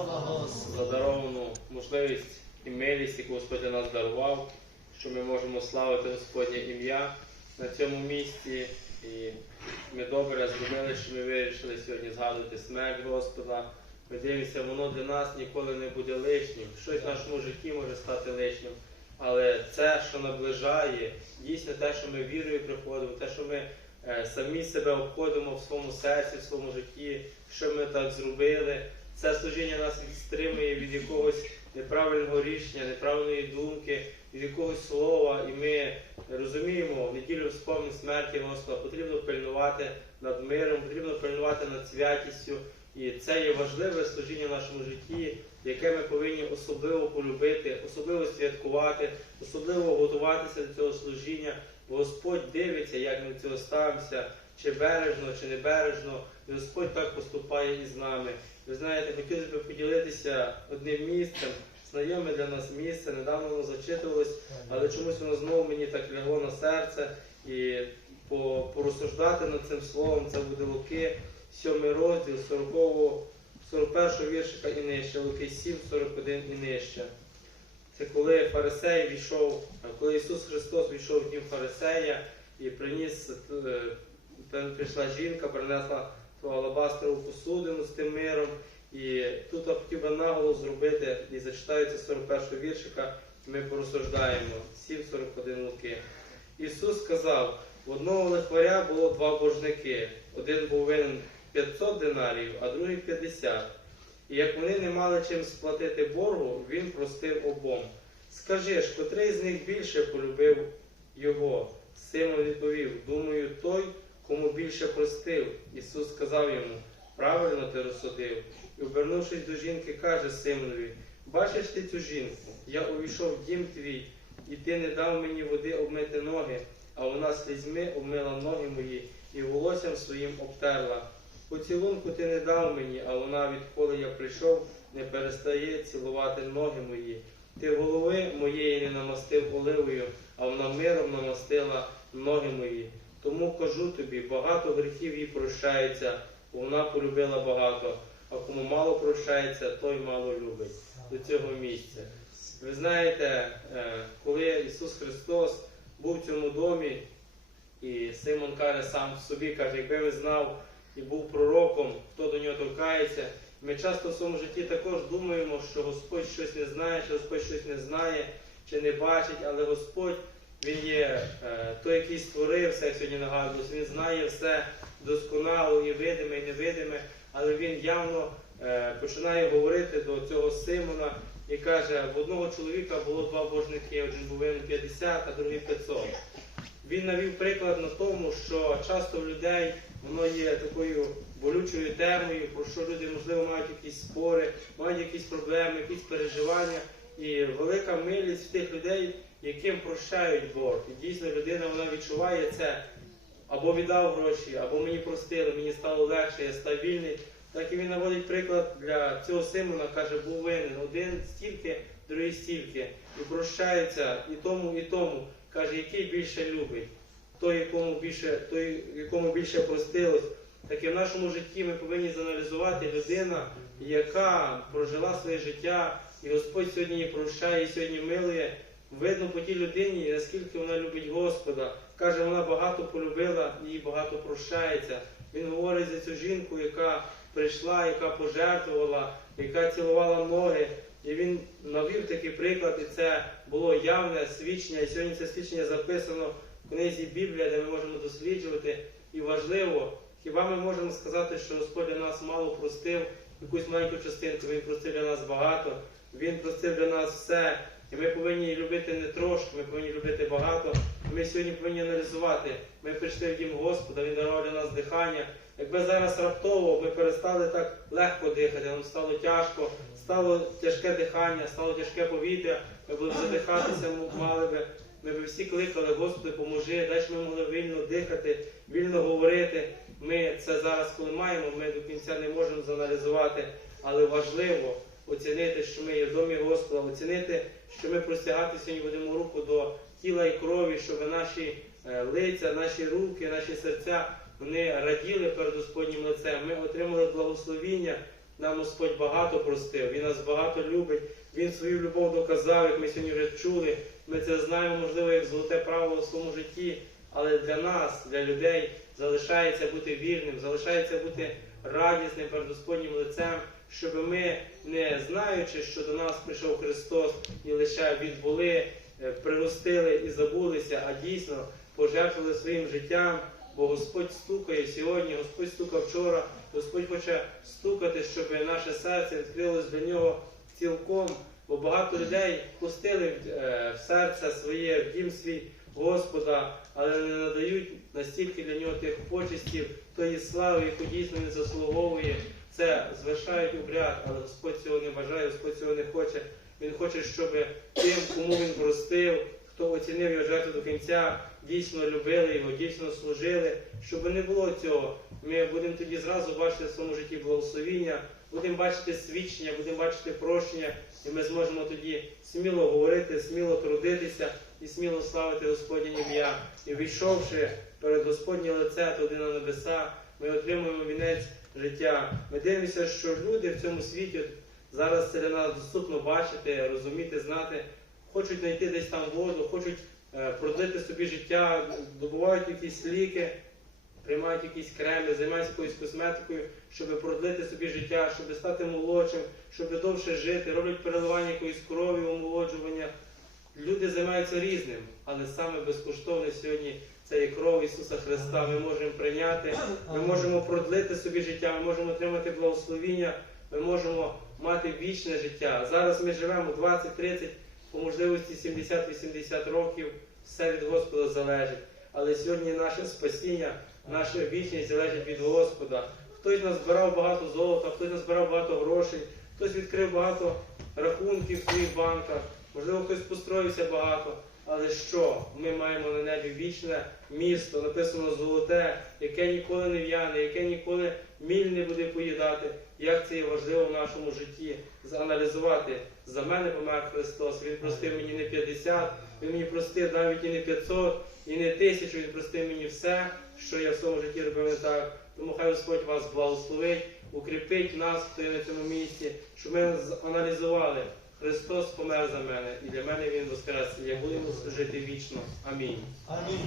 Слава за даровану можливість і милість, яку Господь нас дарував, що ми можемо славити Господнє ім'я на цьому місці. І ми добре зробили, що ми вирішили сьогодні згадувати смерть Господа. Ми дивимося, воно для нас ніколи не буде лишнім. Щось в нашому житті може стати лишнім. Але це, що наближає, дійсно те, що ми вірою приходимо, те, що ми е, самі себе обходимо в своєму серці, в своєму житті, що ми так зробили. Це служіння нас відстримує від якогось неправильного рішення, неправильної думки, від якогось слова. І ми розуміємо, в неділю спомін смерті Господа потрібно пильнувати над миром, потрібно пильнувати над святістю. І це є важливе служіння в нашому житті, яке ми повинні особливо полюбити, особливо святкувати, особливо готуватися до цього служіння. Бо Господь дивиться, як ми до цього ставимося, чи бережно, чи не бережно. І Господь так поступає із нами. Ви знаєте, хотілося б поділитися одним місцем, знайоме для нас місце, недавно воно зачитувалось, але чомусь воно знову мені так лягло на серце. І порозсуждати над цим словом, це буде Луки, 7 розділ, 40, 41 віршика і нижче, Луки 7, 41 і нижче. Це коли фарисей війшов, коли Ісус Христос війшов в дім фарисея і приніс, е, прийшла жінка, принесла ту алабастрову посудину з тим миром. І тут я хотів би наголос зробити і зачитається 41 віршика, ми порозсуждаємо 7.41 Луки. Ісус сказав, в одного лихваря було два боржники. Один був винен 500 динарів, а другий 50. І як вони не мали чим сплатити боргу, він простив обом. Скажи ж, котрий з них більше полюбив його? Симон відповів, думаю, той, більше простив. Ісус сказав йому, правильно ти розсудив. І, обернувшись до жінки, каже Симонові, бачиш ти цю жінку? Я увійшов в дім твій, і ти не дав мені води обмити ноги, а вона слізьми обмила ноги мої і волоссям своїм обтерла. Поцілунку ти не дав мені, а вона, відколи я прийшов, не перестає цілувати ноги мої. Ти голови моєї не намастив оливою, а вона миром намастила ноги мої. Тому кажу тобі, багато гріхів їй прощається, бо вона полюбила багато, а кому мало прощається, той мало любить. До цього місця. Ви знаєте, е, коли Ісус Христос був в цьому домі, і Симон каже сам собі, каже, якби ви знав і був пророком, хто до нього торкається. Ми часто в своєму житті також думаємо, що Господь щось не знає, що Господь щось не знає чи не бачить, але Господь Він є е, той, який створив все, сьогодні нагадувалось. Він знає все досконало, і видиме, і невидиме, але він явно е, починає говорити до цього Симона і каже, в одного чоловіка було два божники, один був винен 50, а другий 500. Він навів приклад на тому, що часто в людей воно є такою болючою темою, про що люди, можливо, мають якісь спори, мають якісь проблеми, якісь переживання. І велика милість в тих людей, яким прощають Бог. І дійсно людина вона відчуває це. Або віддав гроші, або мені простили, мені стало легше, я став вільний. Так і він наводить приклад для цього Симона, каже, був винен. Один стільки, другий стільки. І прощається і тому, і тому. Каже, який більше любить, той, якому більше, той, якому більше простилось. Так і в нашому житті ми повинні зааналізувати людина, яка прожила своє життя, і Господь сьогодні її прощає, і сьогодні милує. Видно по тій людині, наскільки вона любить Господа. Каже, вона багато полюбила, їй багато прощається. Він говорить за цю жінку, яка прийшла, яка пожертвувала, яка цілувала ноги. І він навів такий приклад, і це було явне свідчення. І сьогодні це свідчення записано в книзі Біблія, де ми можемо досліджувати. І важливо, хіба ми можемо сказати, що Господь для нас мало простив якусь маленьку частинку, Він простив для нас багато, Він простив для нас все. І ми повинні любити не трошки, ми повинні любити багато. Ми сьогодні повинні аналізувати. Ми прийшли в дім Господа, Він дарував для нас дихання. Якби зараз раптово ми перестали так легко дихати, нам стало тяжко, стало тяжке дихання, стало тяжке повітря, ми б задихатися мали би. Ми б всі кликали, Господи, поможи, дай ми могли вільно дихати, вільно говорити. Ми це зараз, коли маємо, ми до кінця не можемо зааналізувати, але важливо оцінити, що ми є в домі Господа, оцінити, що ми простягати сьогодні будемо руку до тіла і крові, щоб наші е, лиця, наші руки, наші серця вони раділи перед Господнім лицем. Ми отримали благословіння нам Господь багато простив, Він нас багато любить, Він свою любов доказав, як ми сьогодні вже чули. Ми це знаємо, можливо, як золоте правило у своєму житті, але для нас, для людей, залишається бути вірним, залишається бути радісним перед Господнім лицем, щоб ми, не знаючи, що до нас прийшов Христос і лише відбули, е, приростили і забулися, а дійсно пожертвували своїм життям. Бо Господь стукає сьогодні, Господь стукав вчора, Господь хоче стукати, щоб наше серце відкрилось для нього цілком. Бо багато людей пустили е, в серце своє, в дім свій Господа, але не надають настільки для нього тих почестів, тої слави, яку дійсно він заслуговує. Звершають обряд, але Господь цього не бажає, Господь цього не хоче. Він хоче, щоб тим, кому він простив, хто оцінив його жертву до кінця, дійсно любили його, дійсно служили, щоб не було цього. Ми будемо тоді зразу бачити в своєму житті благословіння, будемо бачити свідчення, будемо бачити прощення, і ми зможемо тоді сміло говорити, сміло трудитися і сміло славити Господнє ім'я. І війшовши перед Господнє лице туди на небеса, ми отримуємо вінець життя. Ми дивимося, що люди в цьому світі зараз для нас доступно бачити, розуміти, знати, хочуть знайти десь там воду, хочуть е, продлити собі життя, добувають якісь ліки, приймають якісь креми, займаються якоюсь косметикою, щоб продлити собі життя, щоб стати молодшим, щоб довше жити, роблять переливання якоїсь крові, омолоджування. Люди займаються різним, але саме безкоштовне сьогодні це є кров Ісуса Христа. Ми можемо прийняти, ми можемо продлити собі життя, ми можемо отримати благословіння, ми можемо мати вічне життя. Зараз ми живемо 20-30, по можливості 70-80 років, все від Господа залежить. Але сьогодні наше спасіння, наша вічність залежить від Господа. Хтось назбирав багато золота, хтось назбирав багато грошей, хтось відкрив багато рахунків в своїх банках, можливо, хтось построївся багато. Але що? Ми маємо на небі вічне місто, написано золоте, яке ніколи не в'яне, яке ніколи міль не буде поїдати. Як це є важливо в нашому житті зааналізувати. За мене помер Христос. Він простив мені не 50, Він мені простив навіть і не 500, і не тисячу. Він простив мені все, що я в своєму житті робив не так. Тому хай Господь вас благословить, укріпить нас, є на цьому місці, щоб ми аналізували. Христос помер за мене, і для мене Він воскрес. Я буду жити вічно. Амінь. Амінь.